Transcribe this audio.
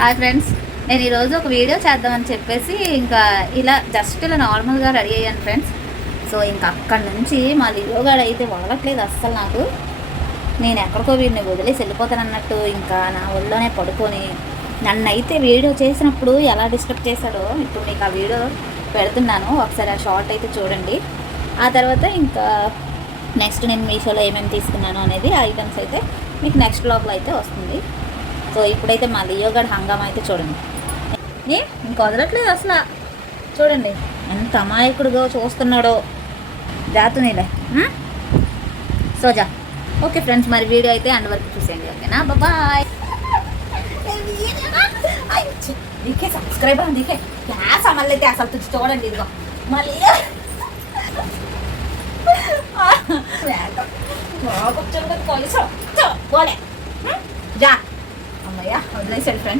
Hi friends, నేను ఈరోజు ఒక వీడియో చేద్దామని చెప్పేసి ఇంకా జస్ట్ ఇలా నార్మల్గా రెడీ అయ్యాను ఫ్రెండ్స్. సో ఇంకా అక్కడి నుంచి మా లియోగాడు అయితే వదలట్లేదు అస్సలు. నాకు నేను ఎక్కడికో వీడిని వదిలేసి వెళ్ళిపోతాను అన్నట్టు ఇంకా నా ఒళ్ళోనే పడుకొని నన్ను అయితే వీడియో చేసినప్పుడు ఎలా డిస్టర్బ్ చేశాడో ఇప్పుడు మీకు ఆ వీడియో పెడుతున్నాను. ఒకసారి ఆ షార్ట్ అయితే చూడండి. ఆ తర్వాత ఇంకా నెక్స్ట్ నేను మీషోలో ఏమేమి తీసుకున్నాను అనేది ఆ ఐటమ్స్ అయితే మీకు నెక్స్ట్ బ్లాగ్లో అయితే వస్తుంది. సో ఇప్పుడైతే మా లియోగాడు హంగామా అయితే చూడండి. ఇంక వదలట్లేదు అసలు. చూడండి ఎంత అమాయకుడుగా చూస్తున్నాడో. జాతునిలే సోజా. ఓకే ఫ్రెండ్స్, మరి వీడియో అయితే అండ్ వరకు చూసేయండి. ఓకేనా, బాయ్. దిखे సబ్స్క్రైబర్ దిखे क्या समझ लेते అసలు तुझ చూడండి. ఇదిగో మళ్ళీ పోలే జా అమ్మయ్య వదిలేసాడు ఫ్రెండ్స్.